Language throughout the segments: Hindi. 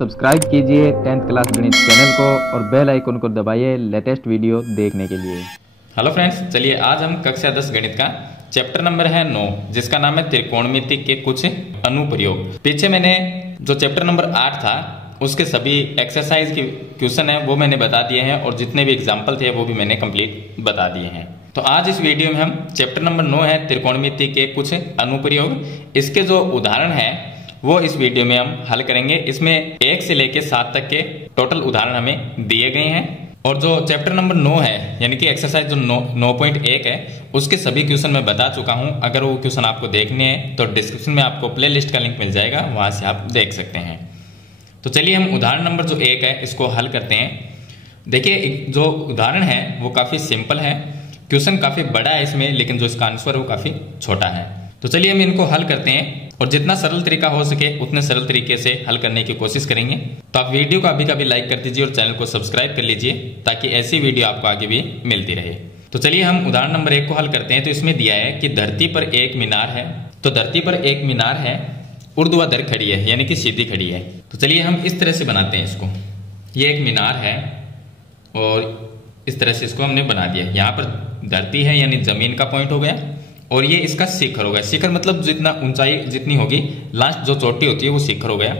सब्सक्राइब कीजिए 10th क्लास गणित चैनल को और बेल आइकन को दबाइए लेटेस्ट वीडियो देखने के लिए। हेलो फ्रेंड्स, चलिए आज हम कक्षा 10 गणित का चैप्टर नंबर है 9 जिसका नाम है त्रिकोणमिति के कुछ अनुप्रयोग। पीछे मैंने जो चैप्टर नंबर 8 था उसके सभी एक्सरसाइज के क्वेश्चन है वो मैंने बता दिए हैं और जितने भी एग्जाम्पल थे वो भी मैंने कंप्लीट बता दिए हैं। तो आज इस वीडियो में हम चैप्टर नंबर 9 है त्रिकोणमिति के कुछ अनुप्रयोग, इसके जो उदाहरण है वो इस वीडियो में हम हल करेंगे। इसमें 1 से लेकर 7 तक के टोटल उदाहरण हमें दिए गए हैं और जो चैप्टर नंबर 9 है यानी कि एक्सरसाइज जो 9.1 है उसके सभी क्वेश्चन मैं बता चुका हूं। अगर वो क्वेश्चन आपको देखने हैं तो डिस्क्रिप्शन में आपको प्लेलिस्ट का लिंक मिल जाएगा, वहां से आप देख सकते हैं। तो चलिए हम उदाहरण नंबर जो 1 है इसको हल करते हैं। देखिए जो उदाहरण है वो काफी सिंपल है, क्वेश्चन काफी बड़ा है इसमें, लेकिन जो इसका आंसर है वो काफी छोटा है। तो चलिए हम इनको हल करते हैं और जितना सरल तरीका हो सके उतने सरल तरीके से हल करने की कोशिश करेंगे। तो आप वीडियो को अभी का भी लाइक कर दीजिए और चैनल को सब्सक्राइब कर लीजिए ताकि ऐसी वीडियो आपको आगे भी मिलती रहे। तो चलिए हम उदाहरण नंबर 1 को हल करते हैं। तो इसमें दिया है कि धरती पर एक मीनार है। तो धरती पर एक मीनार है, ऊर्ध्वाधर खड़ी है यानी कि सीधी खड़ी है। तो चलिए हम इस तरह से बनाते हैं इसको। ये एक मीनार है और इस तरह से इसको हमने बना दिया। यहाँ पर धरती है यानी जमीन का पॉइंट हो गया और ये इसका शिखर हो गया। शिखर मतलब जितना ऊंचाई जितनी होगी लास्ट जो चोटी होती है वो शिखर हो गया।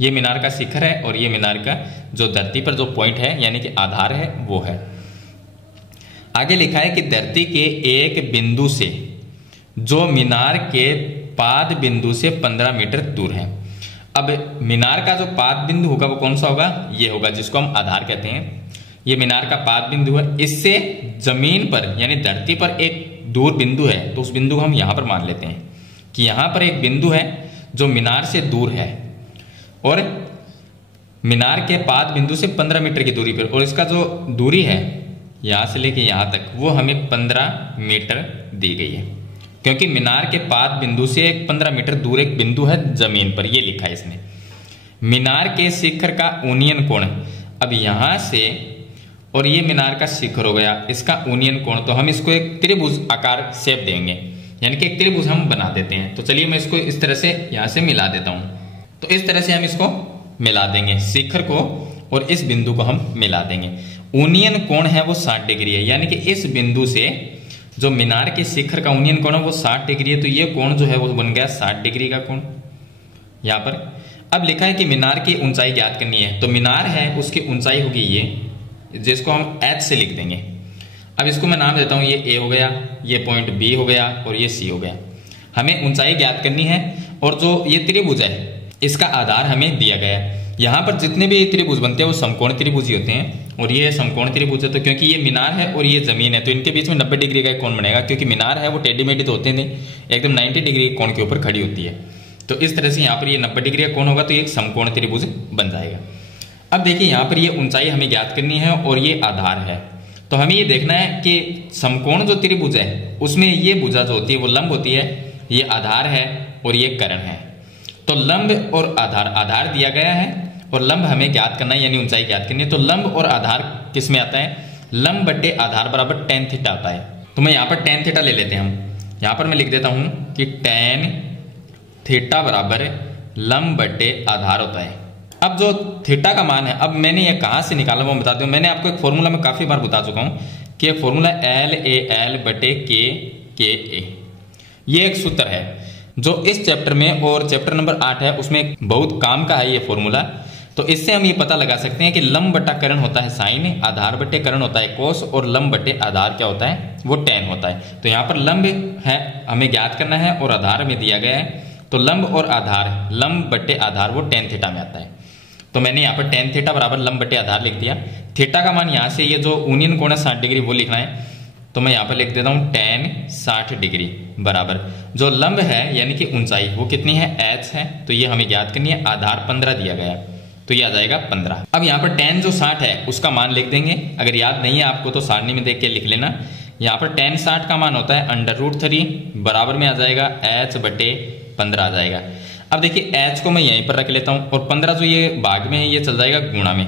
ये मीनार का शिखर है और ये मीनार का जो धरती पर जो पॉइंट है यानी कि आधार है वो है। आगे लिखा है कि धरती के एक बिंदु से जो मीनार के पाद बिंदु से 15 मीटर दूर है। अब मीनार का जो पाद बिंदु होगा वो कौन सा होगा? ये होगा जिसको हम आधार कहते हैं। ये मीनार का पाद बिंदु है। इससे जमीन पर यानी धरती पर एक दूर बिंदु है तो उस बिंदु को हम यहां पर मान लेते हैं कि यहां पर एक बिंदु है जो मीनार से दूर है और मीनार के पाद बिंदु से 15 मीटर की दूरी पर, और इसका जो दूरी है यहां से लेके यहां तक वो हमें 15 मीटर दी गई है क्योंकि मीनार के पाद बिंदु से एक 15 मीटर दूर एक बिंदु है जमीन पर। ये लिखा है इसने। मीनार के शिखर का ऊनियन कोण, अब यहां से और ये मीनार का शिखर हो गया, इसका ऊनियन कोण, तो हम इसको एक त्रिभुज आकार शेप देंगे यानी कि एक त्रिभुज हम बना देते हैं। तो चलिए मैं इसको इस तरह से यहां से मिला देता हूं। तो इस तरह से हम इसको मिला देंगे, शिखर को और इस बिंदु को हम मिला देंगे। ऊनियन कोण है वो 60 डिग्री है यानी कि इस बिंदु से जो मीनार के शिखर का ऊनियन कोण है वो 60 डिग्री है। तो ये कोण जो है वो बन गया 60 डिग्री का कोण यहां पर। अब लिखा है कि मीनार की ऊंचाई ज्ञात करनी है। तो मीनार है उसकी ऊंचाई होगी ये, जिसको हम h से लिख देंगे। अब इसको मैं नाम देता हूं, ये a हो गया, ये पॉइंट b हो गया और ये c हो गया। हमें ऊंचाई ज्ञात करनी है और जो ये त्रिभुज है इसका आधार हमें दिया गया है। यहां पर जितने भी त्रिभुज बनते हैं वो समकोण त्रिभुज ही होते हैं और ये समकोण त्रिभुज है। तो क्योंकि ये मीनार है और ये जमीन है तो इनके बीच में 90 डिग्री का कोण बनेगा क्योंकि मीनार है वो टेढ़ी मेढ़ी तो होते नहीं, एकदम 90 डिग्री के कोण के ऊपर खड़ी होती है। तो इस तरह से यहाँ पर ये 90 डिग्री का कोण होगा तो ये एक समकोण त्रिभुज बन जाएगा। अब देखिए यहाँ पर ये ऊंचाई हमें ज्ञात करनी है और ये आधार है। तो हमें ये देखना है कि समकोण जो त्रिभुज है उसमें ये भुजा जो होती है वो लंब होती है, ये आधार है और ये कर्ण है। तो लंब और आधार, आधार दिया गया है और लंब हमें ज्ञात करना है यानी ऊंचाई ज्ञात करनी है। तो लंब और आधार किस में आता है? लंब बटे आधार बराबर tan थीटा आता है। तो मैं यहाँ पर tan थीटा ले लेते हैं हम। यहाँ पर मैं लिख देता हूं कि tan थीटा बराबर लंब बटे आधार होता है। अब जो थीटा का मान है, अब मैंने ये कहां से निकाला वो बता दूं। मैंने आपको एक फॉर्मूला में काफी बार बता चुका हूं कि फॉर्मूला LAL बटे KA। ये एक सूत्र है जो इस चैप्टर में और चैप्टर नंबर 8 है उसमें बहुत काम का है ये फॉर्मूला। तो इससे हम ये पता लगा सकते हैं कि लंब बटा कर्ण होता है साइन, आधार बटे कर्ण होता है कोस और लंब बटे आधार क्या होता है? वो tan होता है। तो यहाँ पर लंब है हमें ज्ञात करना है और आधार हमें दिया गया है। तो लंब और आधार, लंब बटे आधार वो tan थीटा में आता है। तो मैंने यहाँ पर tan थीटा बराबर लंब बटे आधार लिख दिया। थीटा का मान यहाँ से ये जो ऊनियन कोण है 60 डिग्री वो लिखना है। तो मैं यहाँ पर लिख देता हूँ tan 60 डिग्री बराबर जो लंब है यानी कि ऊंचाई वो कितनी है? h है। तो ये हमें ज्ञात करनी है, आधार 15 दिया गया है तो ये आ जाएगा 15। अब यहाँ पर tan जो 60 है उसका मान लिख देंगे। अगर याद नहीं है आपको तो सारणी में देख के लिख लेना। यहाँ पर tan 60 का मान होता है √3 बराबर में आ जाएगा h बटे 15 आ जाएगा। अब देखिए h को मैं यहीं पर रख लेता हूं और 15 जो ये भाग में है ये चल जाएगा गुणा में,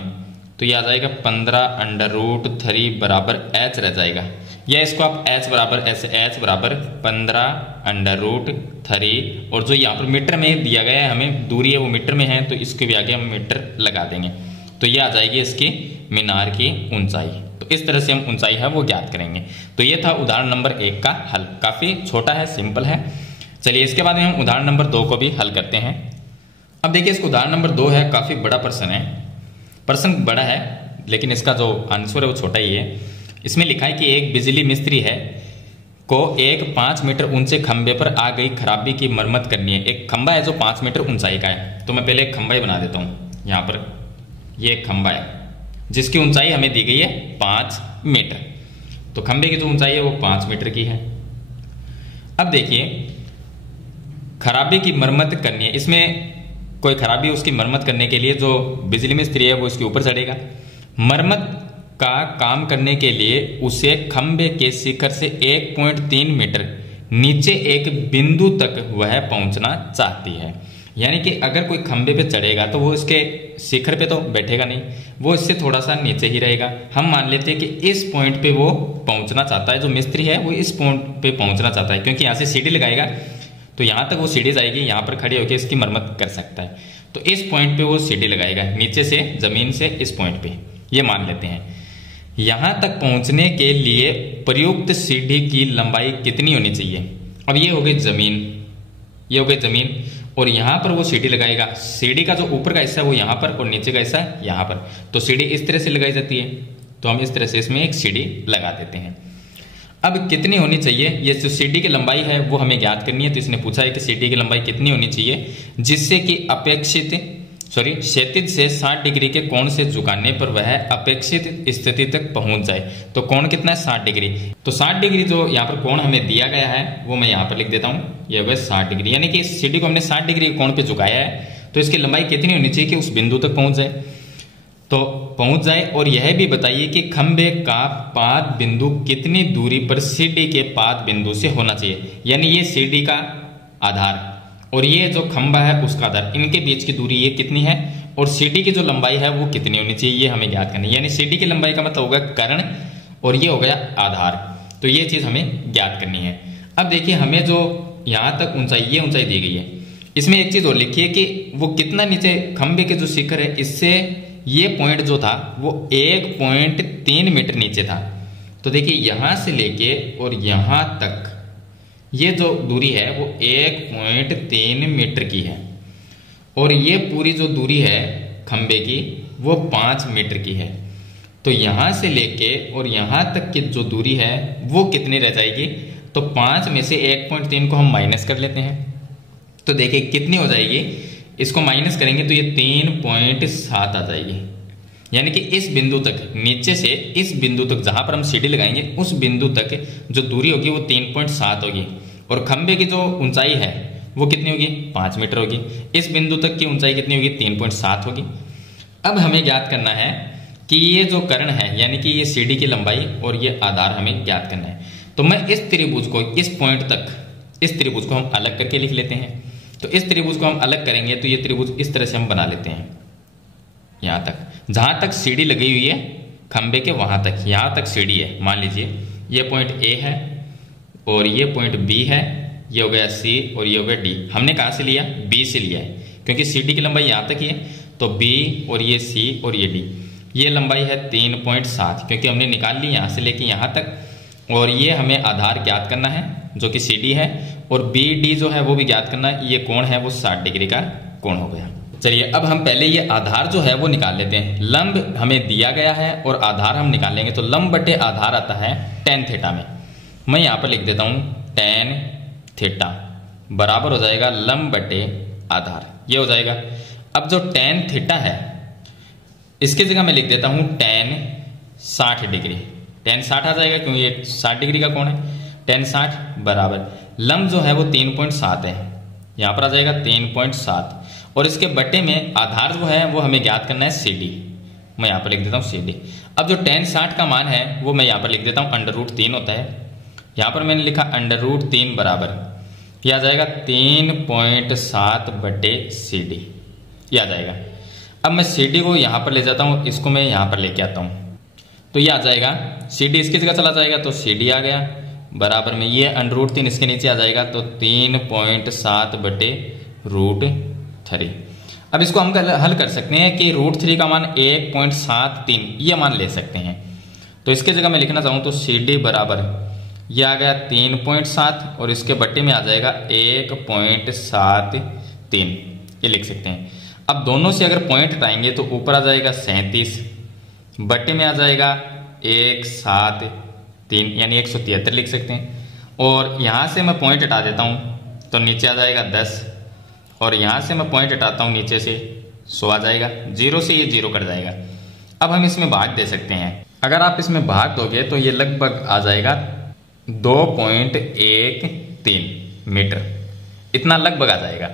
तो ये आ जाएगा 15 √3 बराबर h रह जाएगा। या इसको आप h बराबर ऐसे h बराबर 15√3 और जो यहाँ पर मीटर में दिया गया है हमें दूरी है वो मीटर में है तो इसके भी आगे हम मीटर लगा देंगे तो ये आ जाएगी इसकी मीनार की ऊंचाई। तो इस तरह से हम ऊंचाई है वो ज्ञात करेंगे। तो ये था उदाहरण नंबर 1 का हल, काफी छोटा है, सिंपल है। चलिए इसके बाद में हम उदाहरण नंबर 2 को भी हल करते हैं। अब देखिए इसको उदाहरण नंबर 2 है, काफी बड़ा प्रश्न है, प्रश्न बड़ा है लेकिन इसका जो आंसर है वो छोटा ही है। इसमें लिखा है कि एक बिजली मिस्त्री है को एक 5 मीटर ऊंचे खंबे पर आ गई खराबी की मरम्मत करनी है। एक खंबा है जो 5 मीटर ऊंचाई का है, तो मैं पहले एक खंबा ही बना देता हूं। यहां पर ये एक खंबा है जिसकी ऊंचाई हमें दी गई है 5 मीटर। तो खंबे की जो ऊंचाई है वो 5 मीटर की है। अब देखिए खराबी की मरम्मत करनी है, इसमें कोई खराबी उसकी मरम्मत करने के लिए जो बिजली मिस्त्री है वो इसके ऊपर चढ़ेगा। मरम्मत का काम करने के लिए उसे खंबे के शिखर से 1.3 मीटर नीचे एक बिंदु तक वह पहुंचना चाहती है। यानी कि अगर कोई खंबे पे चढ़ेगा तो वो इसके शिखर पे तो बैठेगा नहीं, वो इससे थोड़ा सा नीचे ही रहेगा। हम मान लेते हैं कि इस पॉइंट पे वो पहुंचना चाहता है, जो मिस्त्री है वो इस पॉइंट पे पहुंचना चाहता है, क्योंकि यहाँ से सीढ़ी लगाएगा तो यहाँ तक वो सीढ़ी जाएगी, यहाँ पर खड़े होकर इसकी मरम्मत कर सकता है। तो इस पॉइंट पे वो सीढ़ी लगाएगा, नीचे से जमीन से इस पॉइंट पे, ये मान लेते हैं। यहां तक पहुंचने के लिए प्रयुक्त सीढ़ी की लंबाई कितनी होनी चाहिए? अब ये हो गई जमीन, ये हो गई जमीन और यहां पर वो सीढ़ी लगाएगा। सीढ़ी का जो ऊपर का हिस्सा है वो यहां पर और नीचे का हिस्सा यहां पर, तो सीढ़ी इस तरह से लगाई जाती है। तो हम इस तरह से इसमें एक सीढ़ी लगा देते हैं। अब कितनी होनी चाहिए, ये जो सीढ़ी की लंबाई है वो हमें ज्ञात करनी है। तो इसने पूछा है कि सीढ़ी की लंबाई कितनी होनी चाहिए जिससे कि क्षैतिज से 60 डिग्री के कोण से झुकाने पर वह अपेक्षित स्थिति तक पहुंच जाए। तो कोण कितना है? 60 डिग्री। तो 60 डिग्री जो यहाँ पर कोण हमें दिया गया है वो मैं यहाँ पर लिख देता हूँ, ये हो गया 60 डिग्री। यानी कि इस सीढ़ी को हमने 60 डिग्री कोण पे झुकाया है, तो इसकी लंबाई कितनी होनी चाहिए कि उस बिंदु तक पहुंच जाए, तो पहुंच जाए। और यह भी बताइए कि खंबे का पाद बिंदु कितनी दूरी पर सीढ़ी के पाद बिंदु से होना चाहिए। यानी ये सीढ़ी का आधार और ये जो खंबा है उसका आधार, इनके बीच की दूरी ये कितनी है और सीढ़ी की जो लंबाई है वो कितनी होनी चाहिए, ये हमें ज्ञात करनी है। यानी सीढ़ी की लंबाई का मतलब होगा कर्ण और ये हो गया आधार, तो ये चीज हमें ज्ञात करनी है। अब देखिए हमें जो यहां तक ऊंचाई, ये ऊंचाई दी गई है, इसमें एक चीज और लिखिए कि वो कितना नीचे खंबे के जो शिखर है इससे ये पॉइंट जो था वो 1.3 मीटर नीचे था। तो देखिए यहां से लेके और यहां तक ये जो दूरी है वो 1.3 मीटर की है और ये पूरी जो दूरी है खंबे की वो 5 मीटर की है। तो यहां से लेके और यहां तक की जो दूरी है वो कितनी रह जाएगी? तो 5 में से 1.3 को हम माइनस कर लेते हैं, तो देखिए कितनी हो जाएगी, इसको माइनस करेंगे तो ये 3.7 आ जाएगी। यानी कि इस बिंदु तक, नीचे से इस बिंदु तक जहां पर हम सीढ़ी लगाएंगे उस बिंदु तक जो दूरी होगी वो 3.7 होगी और खंबे की जो ऊंचाई है वो कितनी होगी? 5 मीटर होगी। इस बिंदु तक की ऊंचाई कितनी होगी? 3.7 होगी। अब हमें ज्ञात करना है कि ये जो कर्ण है यानी कि ये सीढ़ी की लंबाई और ये आधार हमें ज्ञात करना है। तो मैं इस त्रिभुज को, इस पॉइंट तक, इस त्रिभुज को हम अलग करके लिख लेते हैं। तो इस त्रिभुज को हम अलग करेंगे तो ये त्रिभुज इस तरह से हम बना लेते हैं। यहां तक, जहां तक सीढ़ी लगी हुई है खंबे के वहां तक, यहां तक सीढ़ी है। मान लीजिए ये पॉइंट ए है और ये पॉइंट बी है, ये हो गया सी और ये हो गया डी। हमने कहां से लिया? बी से लिया है, क्योंकि सीढ़ी की लंबाई यहां तक ही है। तो बी और ये सी और ये डी, ये लंबाई है 3.7, क्योंकि हमने निकाल ली यहां से लेके यहां तक। और ये हमें आधार ज्ञात करना है जो कि सी डी है, और बी डी जो है वो भी ज्ञात करना है। ये कोण है वो 60 डिग्री का कोण हो गया। चलिए अब हम पहले ये आधार जो है वो निकाल लेते हैं। लंब हमें दिया गया है और आधार हम निकाल लेंगे। तो लंब बटे आधार आता है tan थीटा में। मैं यहां पर लिख देता हूं tan थीटा बराबर हो जाएगा लंब बटे आधार, ये हो जाएगा। अब जो tan थीटा है इसकी जगह मैं लिख देता हूं tan 60 डिग्री। tan 60 आ जाएगा क्योंकि ये 60 डिग्री का कोण है। tan 60 बराबर लंब जो है वो 3.7 है, यहां पर आ जाएगा 3.7 और इसके बटे में आधार जो है वो हमें ज्ञात करना है CD। मैं यहां पर लिख देता हूं CD। अब जो tan 60 का मान है वो मैं यहां पर लिख देता हूं √3 होता है। यहां पर मैंने लिखा √3 बराबर, ये आ जाएगा 3.7 बटे CD, ये आ जाएगा। अब मैं CD को यहां पर ले जाता हूं, इसको मैं यहां पर लेके आता हूं। तो ये आ जाएगा CD इसकी जगह चला जाएगा तो CD आ गया, बराबर में ये √3 इसके नीचे आ जाएगा तो 3.7/√3। अब इसको हम हल कर सकते हैं कि √3 का मान 1.73 ये मान ले सकते हैं। तो इसके जगह मैं लिखना चाहूँ तो CD बराबर ये आ गया 3.7 और इसके बट्टे में आ जाएगा 1.73, ये लिख सकते हैं। अब दोनों से अगर पॉइंट हटाएंगे तो ऊपर आ जाएगा 37, बट्टे में आ जाएगा 173 यानी 173 लिख सकते हैं। और यहाँ से मैं पॉइंट हटा देता हूँ तो नीचे आ जाएगा 10 और यहाँ से मैं पॉइंट हटाता हूँ नीचे से 100 आ जाएगा, 0 से ये 0 कट जाएगा। अब हम इसमें भाग दे सकते हैं। अगर आप इसमें भाग दोगे तो ये लगभग आ जाएगा 2.13 मीटर, इतना लगभग आ जाएगा।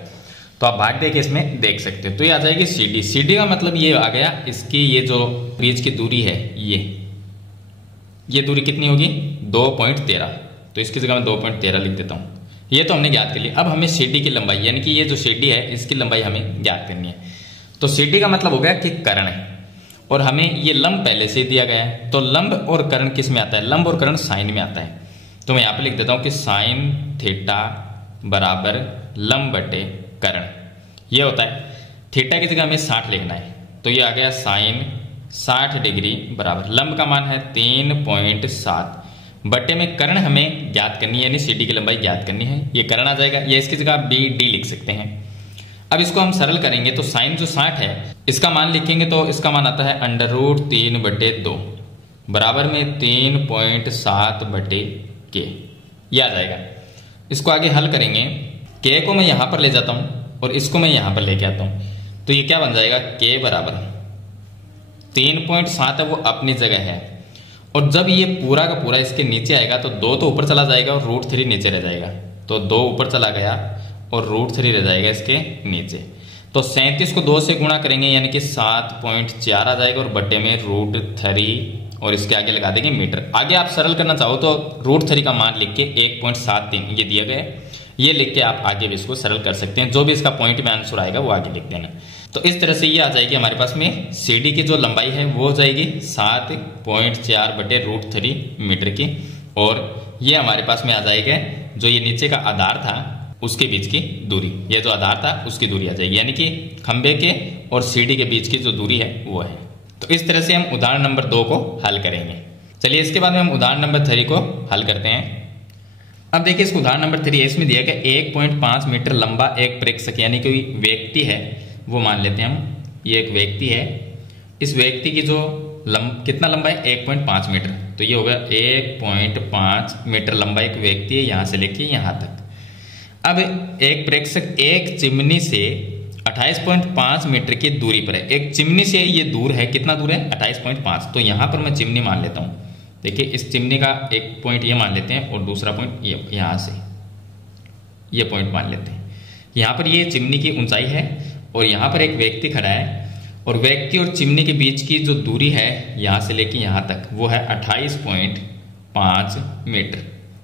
तो आप भाग दे के इसमें देख सकते हो। तो ये आ जाएगी CD। CD का मतलब ये आ गया इसकी ये जो बीच की दूरी है ये दूरी कितनी होगी 2.13, तो इसकी जगह मैं 2.13 लिख देता हूँ। ये तो हमने ज्ञात कर लिया। अब हमें CD की लंबाई यानी कि ये जो CD है इसकी लंबाई हमें ज्ञात करनी है। तो CD का मतलब हो गया कि कर्ण है और हमें ये लंब पहले से दिया गया है। तो लंब और कर्ण किस में आता है, लंब और कर्ण साइन में आता है। तो मैं यहाँ पे लिख देता हूँ कि साइन थीटा बराबर लंब बटे कर्ण, ये होता है। थीटा की जगह हमें 60 लिखना है तो ये आ गया साइन 60 डिग्री बराबर लंब का मान है 3.7 बटे में कर्ण हमें ज्ञात करनी है यानी CD की लंबाई ज्ञात करनी है, ये कर्ण आ जाएगा। ये इसकी जगह BD लिख सकते हैं। अब इसको हम सरल करेंगे तो साइन जो 60 है इसका मान लिखेंगे तो इसका मान आता है √3/2 बराबर में 3.7/k, ये आ जाएगा। इसको आगे हल करेंगे, K को मैं यहां पर ले जाता हूं और इसको मैं यहां पर लेके आता हूं तो ये क्या बन जाएगा K बराबर 3.7 है वो अपनी जगह है और जब ये पूरा का पूरा इसके नीचे आएगा तो 2 तो ऊपर चला जाएगा और √3 नीचे रह जाएगा। तो 2 ऊपर चला गया और √3 रह जाएगा इसके नीचे। तो 37 को 2 से गुणा करेंगे यानी कि 7.4 आ जाएगा और बटे में √3 और इसके आगे लगा देंगे मीटर। आगे आप सरल करना चाहो तो √3 का मान लिख के 1.73 ये दिया गया है, ये लिख के आप आगे भी इसको सरल कर सकते हैं। जो भी इसका पॉइंट में आंसर आएगा वो आगे लिख देना। तो इस तरह से ये आ जाएगी हमारे पास में CD की जो लंबाई है वो हो जाएगी 7.4/√3 मीटर की और ये हमारे पास में आ जाएगा जो ये नीचे का आधार था उसके बीच की दूरी, ये जो आधार था उसकी दूरी आ जाएगी यानी कि खंबे के और CD के बीच की जो दूरी है वो है। तो इस तरह से हम उदाहरण नंबर 2 को हल करेंगे। चलिए इसके बाद में हम उदाहरण नंबर 3 को हल करते हैं। अब देखिए इसको उदाहरण नंबर 3 इसमें दिया गया 1.5 मीटर लंबा एक प्रेक्षक यानी कोई व्यक्ति है वो मान लेते हैं हम, ये एक व्यक्ति है। इस व्यक्ति की जो कितना लंबा है 1.5 मीटर, तो ये होगा 1.5 मीटर लंबा एक व्यक्ति है यहाँ से लेके यहाँ तक। अब एक प्रेक्षक एक चिमनी से 28.5 मीटर की दूरी पर है। एक चिमनी से ये दूर है, कितना दूर है 28.5। तो यहाँ पर मैं चिमनी मान लेता हूँ। देखिए इस चिमनी का एक पॉइंट ये मान लेते हैं और दूसरा पॉइंट ये यहाँ से ये पॉइंट मान लेते हैं। यहाँ पर ये चिमनी की ऊंचाई है और यहाँ पर एक व्यक्ति खड़ा है और व्यक्ति और चिमनी के बीच की जो दूरी है यहाँ से लेके यहाँ तक वो है 28.5 मीटर।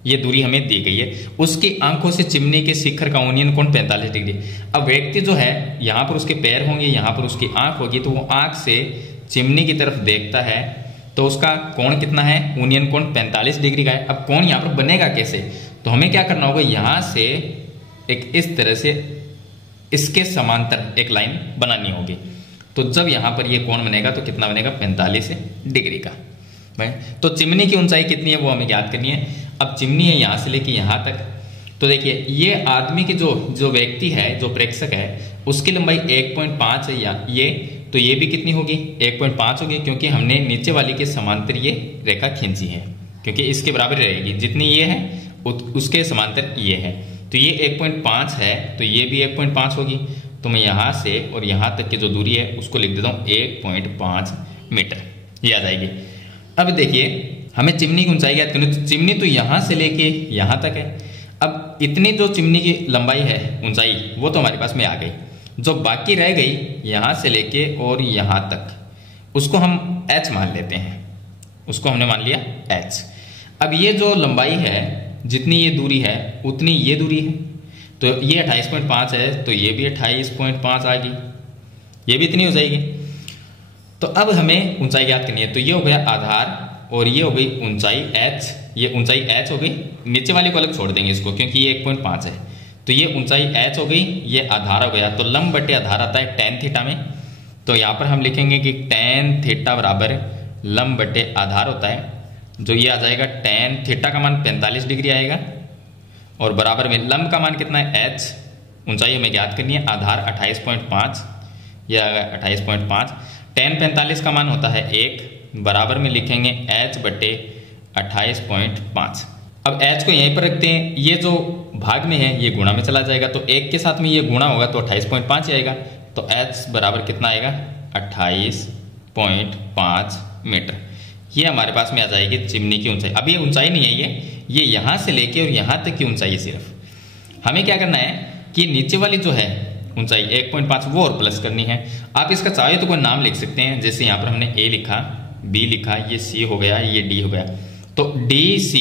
ये दूरी हमें दी गई है। उसकी आंखों से चिमनी के शिखर का ओनियन कोण 45 डिग्री। अब व्यक्ति जो है यहाँ पर उसके पैर होंगे, यहाँ पर उसकी आंख होगी, तो वो आंख से चिमनी की तरफ देखता है तो उसका कोण कितना है, ओनियन कोण 45 डिग्री का है। अब कोण यहाँ पर बनेगा कैसे, तो हमें क्या करना होगा, यहाँ से एक इस तरह से इसके समांतर एक लाइन बनानी होगी। तो जब यहाँ पर ये कोण बनेगा तो कितना बनेगा 45 डिग्री का। तो चिमनी की ऊंचाई कितनी है वो हमें ज्ञात करनी है। अब चिमनी है यहाँ से लेके यहाँ तक, तो देखिए ये आदमी की जो व्यक्ति है, जो प्रेक्षक है, उसकी लंबाई 1.5 है या ये, तो ये भी कितनी होगी 1.5 होगी, क्योंकि हमने नीचे वाली के समांतर ये रेखा खींची है, क्योंकि इसके बराबर रहेगी जितनी ये है उसके समांतर ये है। तो ये 1.5 है तो ये भी 1.5 होगी। तो मैं यहाँ से और यहाँ तक की जो दूरी है उसको लिख देता हूँ 1.5 मीटर, ये आ जाएगी। अब देखिए हमें चिमनी की ऊंचाई ज्ञात करनी, तो चिमनी तो यहाँ से लेके यहाँ तक है। अब इतनी जो चिमनी की लंबाई है, ऊंचाई, वो तो हमारे पास में आ गई। जो बाकी रह गई यहाँ से लेके और यहाँ तक, उसको हम h मान लेते हैं, उसको हमने मान लिया h। अब ये जो लंबाई है, जितनी ये दूरी है उतनी ये दूरी है, तो ये 28.5 है तो ये भी 28.5 आ गई, ये भी इतनी हो जाएगी। तो अब हमें ऊंचाई ज्ञात करनी है। तो ये हो गया आधार और ये हो गई ऊंचाई h, ये ऊंचाई h हो गई। नीचे वाली को अलग छोड़ देंगे इसको, क्योंकि ये 1.5 है। तो ये ऊंचाई h हो गई, ये आधार हो गया। तो लंब बटे आधार आता है tan थीटा में। तो यहाँ पर हम लिखेंगे कि tan थीटा बराबर लंब बटे आधार होता है, जो ये आ जाएगा tan थीटा का मान 45 डिग्री आएगा और बराबर में लंब का मान कितना है h, ऊंचाई हमें ज्ञात करनी है, आधार 28.5, यह आ गया 28.5। tan 45 का मान होता है 1, बराबर में लिखेंगे h बटे 28.5। अब h को यहीं पर रखते हैं, ये जो भाग में है ये गुणा में चला जाएगा, तो 1 के साथ में ये गुणा होगा तो 28.5 आएगा। तो h बराबर कितना आएगा 28.5 मीटर। ये हमारे पास में आ जाएगी चिमनी की ऊंचाई। अब ये ऊंचाई नहीं है, ये यहां से लेके और यहां तक की ऊंचाई है। सिर्फ हमें क्या करना है कि नीचे वाली जो है ऊंचाई 1.5 वो और प्लस करनी है। आप इसका चाहे तो कोई नाम लिख सकते हैं, जैसे यहाँ पर हमने a लिखा, b लिखा, ये c हो गया, ये d हो गया। तो dc,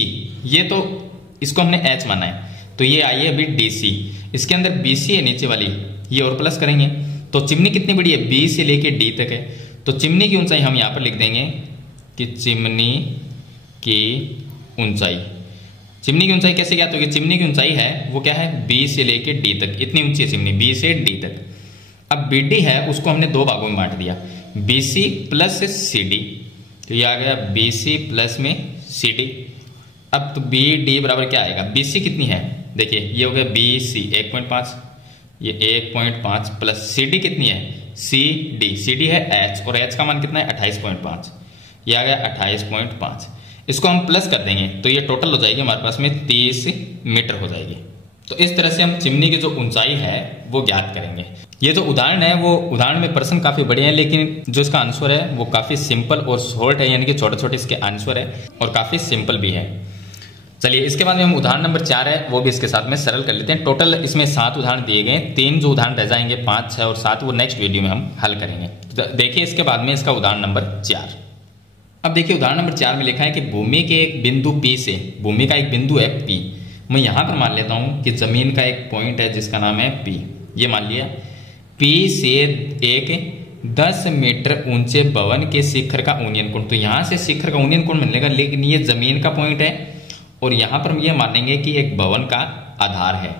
ये तो इसको हमने h माना है, तो ये आई है अभी dc। इसके अंदर bc है नीचे वाली, ये और प्लस करेंगे। तो चिमनी कितनी बड़ी है, b से लेके d तक है। तो चिमनी की ऊंचाई हम यहाँ पर लिख देंगे कि चिमनी की ऊंचाई। चिमनी की ऊंचाई कैसे ज्ञात होगी, चिमनी की ऊंचाई है वो क्या है, b से लेके d तक, इतनी ऊंची है चिमनी, b से d तक। अब bd है उसको हमने दो भागों में बांट दिया, bc प्लस cd। तो ये आ गया bc प्लस में cd। अब तो bd बराबर क्या आएगा, bc कितनी है, देखिए ये हो गया bc 1.5, ये 1.5 प्लस cd कितनी है, cd है h, और h का मान कितना है 28.5, ये आ गया 28.5। इसको हम प्लस कर देंगे तो ये टोटल हो जाएगी हमारे पास में 30 मीटर हो जाएगी। तो इस तरह से हम चिमनी की जो ऊंचाई है वो ज्ञात करेंगे। ये जो उदाहरण है वो उदाहरण में प्रश्न काफी बड़े हैं, लेकिन जो इसका आंसर है वो काफी सिंपल और शॉर्ट है, यानी कि छोटे छोटे इसके आंसर है और काफी सिंपल भी है। चलिए इसके बाद में हम उदाहरण नंबर 4 है वो भी इसके साथ में सरल कर लेते हैं। टोटल इसमें 7 उदाहरण दिए गए, 3 जो उदाहरण रह जाएंगे, 5, 6 और 7 वो नेक्स्ट वीडियो में हम हल करेंगे। तो देखिए इसके बाद में इसका उदाहरण नंबर 4। अब देखिए उदाहरण नंबर 4 में लिखा है कि भूमि के एक बिंदु P से, भूमि का एक बिंदु है P, मैं यहां पर मान लेता हूं कि जमीन का एक पॉइंट है जिसका नाम है P, ये मान लिया। P से एक 10 मीटर ऊंचे भवन के शिखर का उन्नयन कोण, तो यहां से शिखर का उन्नयन कोण मिलेगा, लेकिन ये जमीन का पॉइंट है और यहां पर हम ये मानेंगे कि एक भवन का आधार है।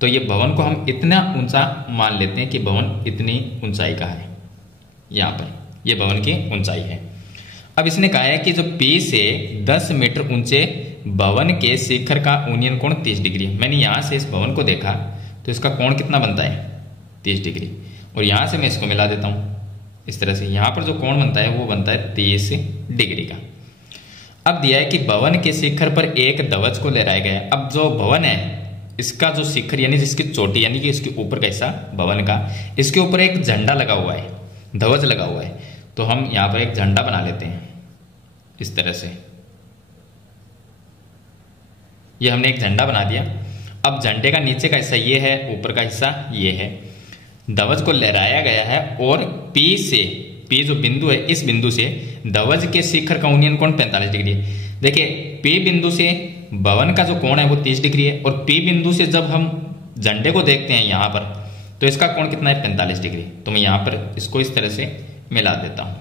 तो ये भवन को हम इतना ऊंचा मान लेते हैं कि भवन इतनी ऊंचाई का है, यहां पर ये भवन की ऊंचाई है। अब इसने कहा है कि जो P से 10 मीटर ऊंचे भवन के शिखर का उन्नयन कोण 30 डिग्री। मैंने यहां से इस भवन को देखा तो इसका कोण कितना बनता है 30 डिग्री, और यहां से मैं इसको मिला देता हूं इस तरह से, यहां पर जो कोण बनता है वो बनता है 30 डिग्री का। अब दिया है कि भवन के शिखर पर एक ध्वज को लहराया गया। अब जो भवन है इसका जो शिखर यानी जिसकी चोटी यानी कि इसके ऊपर का हिस्सा भवन का, इसके ऊपर एक झंडा लगा हुआ है, ध्वज लगा हुआ है। तो हम यहां पर एक झंडा बना लेते हैं इस तरह से, ये हमने एक झंडा बना दिया। अब झंडे का नीचे का हिस्सा ये है, ऊपर का हिस्सा ये है, ध्वज को लहराया गया है और P से, P जो बिंदु है इस बिंदु से ध्वज के शिखर का उन्नयन कोण 45 डिग्री है। देखिए P बिंदु से भवन का जो कोण है वो 30 डिग्री है, और P बिंदु से जब हम झंडे को देखते हैं यहां पर तो इसका कोण कितना है 45 डिग्री। तो मैं यहां पर इसको इस तरह से मिला देता हूं,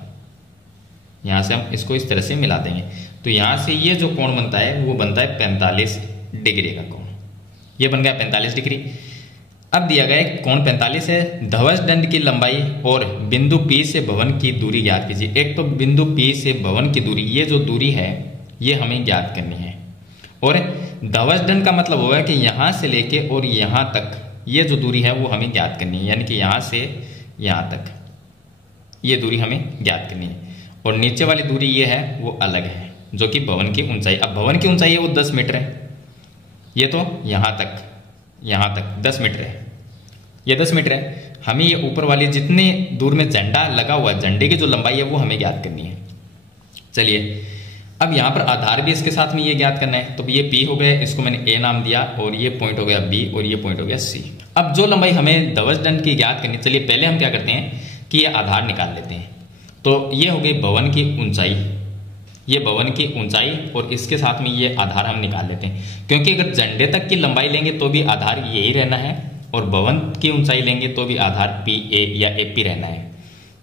यहां से हम इसको इस तरह से मिला देंगे। तो यहां से ये जो कोण बनता है वो बनता है 45 डिग्री का कोण, ये बन गया 45 डिग्री। अब दिया गया कोण 45 है, ध्वज दंड की लंबाई और बिंदु P से भवन की दूरी ज्ञात कीजिए। एक तो बिंदु P से भवन की दूरी, ये जो दूरी है ये हमें ज्ञात करनी है, और ध्वज दंड का मतलब होगा कि यहां से लेके और यहां तक ये जो दूरी है वो हमें ज्ञात करनी है, यानी कि यहां से यहां तक ये दूरी हमें ज्ञात करनी है, और नीचे वाली दूरी ये है वो अलग है जो कि भवन की ऊंचाई। अब भवन की ऊंचाई है वो 10 मीटर है, ये तो यहां तक 10 मीटर है, ये 10 मीटर है। हमें ये ऊपर वाली जितने दूर में झंडा लगा हुआ है, झंडे की जो लंबाई है वो हमें ज्ञात करनी है। चलिए अब यहां पर आधार भी इसके साथ में ये ज्ञात करना है। तो ये P हो गया, इसको मैंने A नाम दिया, और ये पॉइंट हो गया B और ये पॉइंट हो गया C। अब जो लंबाई हमें ध्वज दंड की ज्ञात करनी, चलिए पहले हम क्या करते हैं कि ये आधार निकाल लेते हैं। तो ये हो गई भवन की ऊंचाई, ये भवन की ऊंचाई, और इसके साथ में ये आधार हम निकाल लेते हैं, क्योंकि अगर झंडे तक की लंबाई लेंगे तो भी आधार यही रहना है, और भवन की ऊंचाई लेंगे तो भी आधार PA या AP रहना है।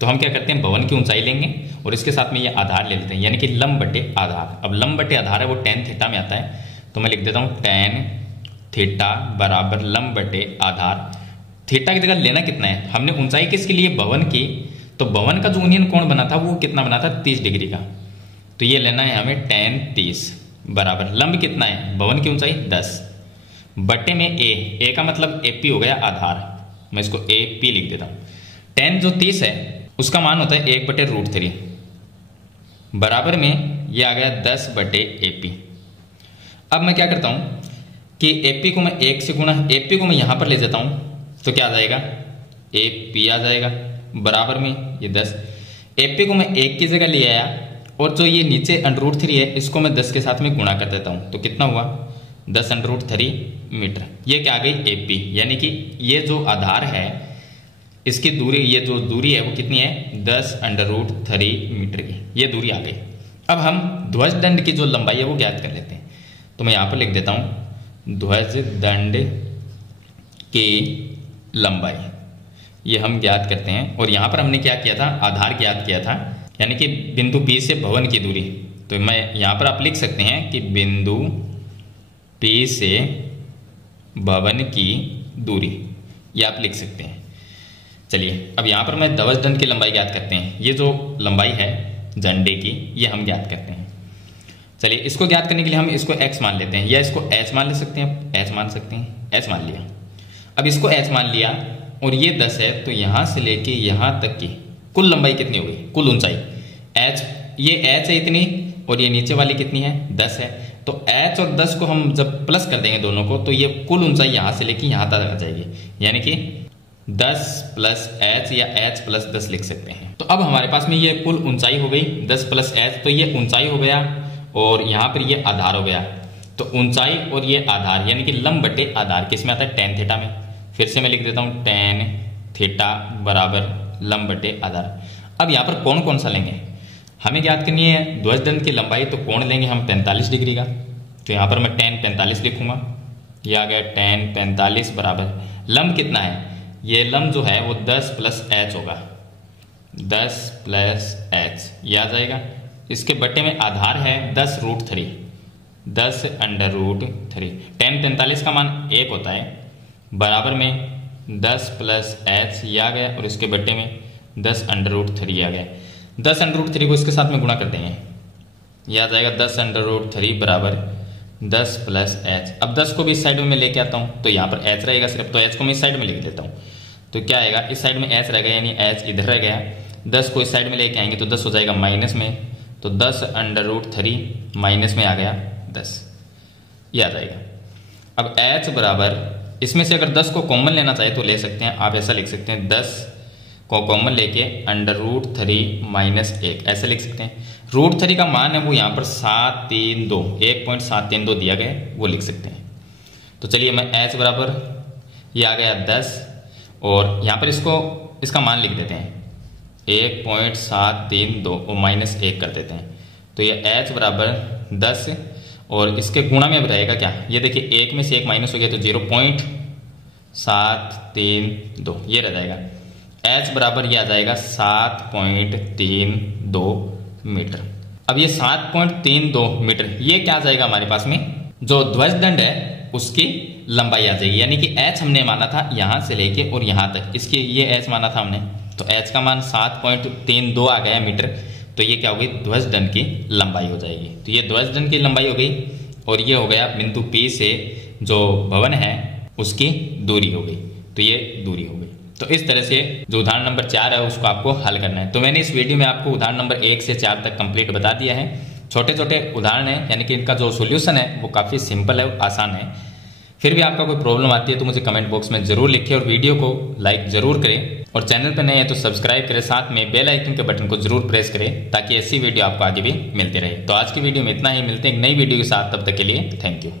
तो हम क्या करते हैं, भवन की ऊंचाई लेंगे और इसके साथ में ये आधार ले लेते हैं, यानी कि लंब बटे आधार। अब लंब बटे आधार है वो tan थीटा में आता है, तो मैं लिख देता हूँ tan थीटा बराबर लंब बटे आधार। थीटा की जगह लेना कितना है, हमने ऊंचाई किसके लिए, भवन की, तो भवन का जो यूनियन कोण बना था वो कितना बना था, 30 डिग्री का। तो ये लेना है हमें tan 30 बराबर लंब कितना है, भवन की ऊंचाई 10 बटे में ए का मतलब AP हो गया आधार, मैं इसको AP लिख देता हूँ। tan जो 30 है उसका मान होता है 1/√3 बराबर में ये आ गया 10 बटे AP। अब मैं क्या करता हूँ कि AP को मैं 1 से गुणा, AP को मैं यहां पर ले जाता हूं, तो क्या आ जाएगा, AP आ जाएगा बराबर में ये 10। AP को मैं 1 की जगह ले आया और जो ये नीचे √3 है इसको मैं 10 के साथ में गुणा कर देता हूं, तो कितना हुआ 10√3 मीटर। ये क्या आ गई AP, यानी कि ये जो आधार है इसकी दूरी, ये जो दूरी है वो कितनी है, 10√3 मीटर की ये दूरी आ गई। अब हम ध्वज दंड की जो लंबाई है वो ज्ञात कर लेते हैं, तो मैं यहां पर लिख देता हूं ध्वज दंड की लंबाई, ये हम ज्ञात करते हैं। और यहां पर हमने क्या किया था, आधार ज्ञात किया था, यानी कि बिंदु P से भवन की दूरी। तो मैं यहां पर आप लिख सकते हैं कि बिंदु P से भवन की दूरी, ये आप लिख सकते हैं। चलिए अब यहां पर मैं ध्वज दंड की लंबाई ज्ञात करते हैं, ये जो लंबाई है झंडे की ये हम ज्ञात करते हैं। चलिए इसको ज्ञात करने के लिए हम इसको x मान लेते हैं, या इसको h मान ले सकते हैं, h मान सकते हैं, h मान लिया। अब इसको h मान लिया और ये 10 है, तो यहां से लेके यहां तक की कुल लंबाई कितनी हो गई, कुल ऊंचाई h, ये h है इतनी और ये नीचे वाली कितनी है 10 है, तो h और 10 को हम जब प्लस कर देंगे दोनों को, तो ये कुल ऊंचाई यहां से लेके यहां तक आ जाएगी, यानी कि 10 + h या h + 10 लिख सकते हैं। तो अब हमारे पास में ये कुल ऊंचाई हो गई 10 + h, तो ये ऊंचाई हो गया और यहां पर ये आधार हो गया। तो ऊंचाई और ये आधार यानी कि लंब बटे आधार किस में आता है, tan थीटा में। फिर से मैं लिख देता हूं tan थीटा बराबर लंब बटे आधार। अब यहां पर कोण कौन सा लेंगे, हमें ज्ञात करनी है ध्वज दंड की लंबाई, तो कोण लेंगे हम 45 डिग्री का। तो यहां पर मैं tan 45 लिखूंगा, ये आ गया tan 45 बराबर लंब कितना है, ये लंब जो है वो 10 + h होगा, 10 + h ये आ जाएगा। इसके बटे में आधार है 10√3, 10√3। tan 45 का मान 1 होता है बराबर में 10 + h ये आ गया और इसके बटे में 10√3 आ गया। 10√3 को इसके साथ में गुणा करते हैं, यह आ जाएगा 10√3 बराबर 10 + h। अब 10 को भी इस साइड में मैं लेके आता हूँ, तो यहाँ पर h रहेगा सिर्फ, तो h को मैं इस साइड में लिख देता हूँ। तो क्या आएगा, इस साइड में h रह गया, यानी h इधर रह गया। 10 को इस साइड में लेके आएंगे तो 10 हो जाएगा माइनस में, तो 10√3 माइनस में आ गया 10, ये आ जाएगा। अब h बराबर, इसमें से अगर 10 को कॉमन लेना चाहे तो ले सकते हैं, आप ऐसा लिख सकते हैं 10 को कॉमन लेके √3 - 1 ऐसे लिख सकते हैं। √3 का मान है वो यहाँ पर 732 1.732 दिया गया है, वो लिख सकते हैं। तो चलिए मैं h बराबर ये आ गया 10 और यहाँ पर इसका मान लिख देते हैं 1.732 और -1 कर देते हैं। तो ये h बराबर 10 और इसके गुणा में रहेगा क्या, ये देखिए 1 में से 1 माइनस हो गया तो 0.732 ये रह जाएगा। h बराबर ये आ जाएगा 7.32 मीटर। अब ये 7.32 मीटर ये क्या आ जाएगा हमारे पास में, जो ध्वज दंड है उसकी लंबाई आ जाएगी, यानी कि h हमने माना था यहां से लेके और यहां तक, इसकी ये h माना था हमने, तो h का मान 7.32 आ गया मीटर। तो ये क्या हो गई, ध्वज दंड की लंबाई हो जाएगी। तो ये ध्वज दंड की लंबाई हो गई और ये हो गया बिंदु P से जो भवन है उसकी दूरी हो गई, तो ये दूरी हो गई। तो इस तरह से जो उदाहरण नंबर 4 है उसको आपको हल करना है। तो मैंने इस वीडियो में आपको उदाहरण नंबर 1 से 4 तक कंप्लीट बता दिया है। छोटे छोटे उदाहरण है, यानी कि इनका जो सॉल्यूशन है वो काफ़ी सिंपल है, आसान है। फिर भी आपका कोई प्रॉब्लम आती है तो मुझे कमेंट बॉक्स में जरूर लिखें और वीडियो को लाइक जरूर करें और चैनल पर नए हैं तो सब्सक्राइब करें, साथ में बेल आइकन के बटन को जरूर प्रेस करें ताकि ऐसी वीडियो आपको आगे भी मिलती रहे। तो आज की वीडियो में इतना ही, मिलते हैं एक नई वीडियो के साथ, तब तक के लिए थैंक यू।